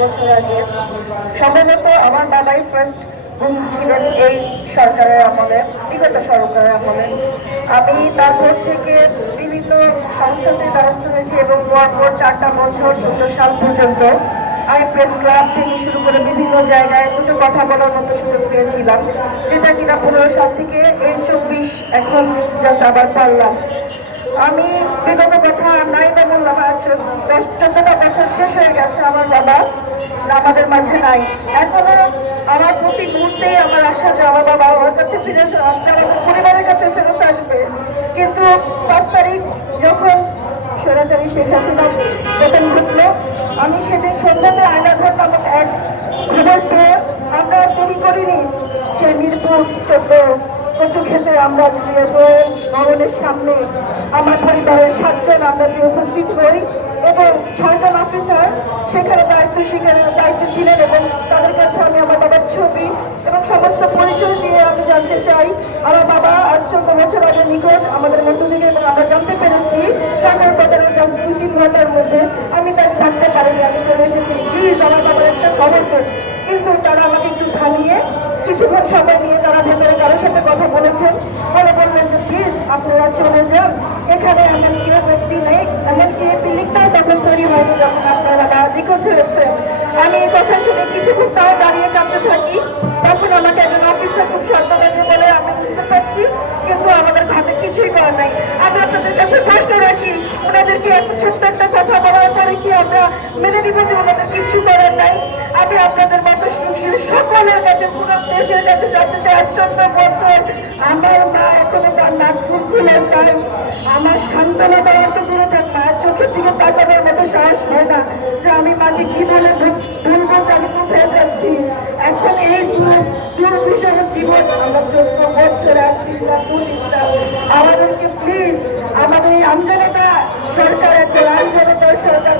বছর আগে। সম্ভবত আমার বাবাই ফার্স্ট গুম ছিলেন এই সরকারের আমলে, বিগত সরকারের আমলে। আমি তারপর থেকে বিভিন্ন সংস্থাতে দ্বারস্থ হয়েছি এবং পরপর 4টা বছর 14 সাল পর্যন্ত আমি প্রেস ক্লাব থেকে শুরু করে বিভিন্ন জায়গায় দুটো কথা বলার মতো সুযোগ পেয়েছিলাম, যেটা কিনা 15 সাল থেকে এই 24 এখন জাস্ট আবার পারলাম। আমি বিগত কথা নাই বা বললাম, 14টা বছর শেষ হয়ে গেছে, আমার বাবা আমাদের মাঝে নাই। এখনো আমার প্রতি মুহূর্তেই আমার আশা যে আমার বাবা ওর কাছে ফিরে আসবে, আমাদের পরিবারের কাছে ফেরত আসবে। কিন্তু 5 তারিখ যখন স্বৈরাচারী শেখ হাসিনা পতন ঘটলো, আমি সেদিন সন্ধ্যাতে আয়নাঘর নামক এক খবর পেয়ে আমরা দেরি করিনি, সেই মিরপুর 14 কচু খেতে আমরা ভবনের সামনে আমার পরিবারের 7 জন আমরা যে উপস্থিত হই এবং 6 জন অফিসার সেখানে দায়িত্ব ছিলেন এবং তাদের কাছে আমি আমার বাবার ছবি এবং সমস্ত পরিচয় দিয়ে আমি জানতে চাই আমার বাবা আজ 14 বছর আগে নিখোঁজ আমাদের মধ্য থেকে, এবং আমরা জানতে পেরেছি সরকার প্রচারের 2-3 ঘন্টার মধ্যে। আমি তাই থাকতে পারিনি, আমি চলে এসেছি, প্লিজ আমার বাবার একটা খবর করুন। কিন্তু তারা আমাকে একটু থামিয়ে কিছুক্ষণ সময় নিয়ে তারা ভেতরে কারোর সাথে কথা বলেছেন, বলে বললেন যে প্লিজ আপনারা চলে যান, এখানে এমন কেউ ব্যক্তি নেই, এমনকি এই বিল্ডিংটাও তখন তৈরি হয়নি যখন আপনারা নিখোঁজ হয়েছে। আমি এই কথা শুনে কিছুক্ষণ তাও দাঁড়িয়ে কাঁদতে থাকি। তখন আমাকে একজন অফিসার খুব সন্তানাকে বলে আমি বুঝতে পারছি, কিন্তু আমাদের হাতে কিছুই করার নাই। আমি আপনাদের কাছে প্রশ্ন রাখি, ওনাদেরকে এত ছোট্ট একটা কথা বলার পরে কি আমরা মেনে নিব যে ওনাদের কিছু করার নাই? আমি আপনাদের মতো সকলের কাছে, পুরো দেশের কাছে জানতে চাই, 14 বছর আমার মা এখনো তার নাক ফুল খুলে তাই আমার সান্ত্বনা দেওয়ার তো দূরে থাক, মায়ের চোখের দিকে তাকানোর মতো সাহস হয় না যে আমি মাকে কিভাবে ভুলবো যে আমি কোথায় যাচ্ছি। এখন এই দুর্বিষহ জীবন আমরা 14 বছর আমাদেরকে প্লিজ আমাদের এই আমজনতা সরকার, একটা রাজনতা সরকার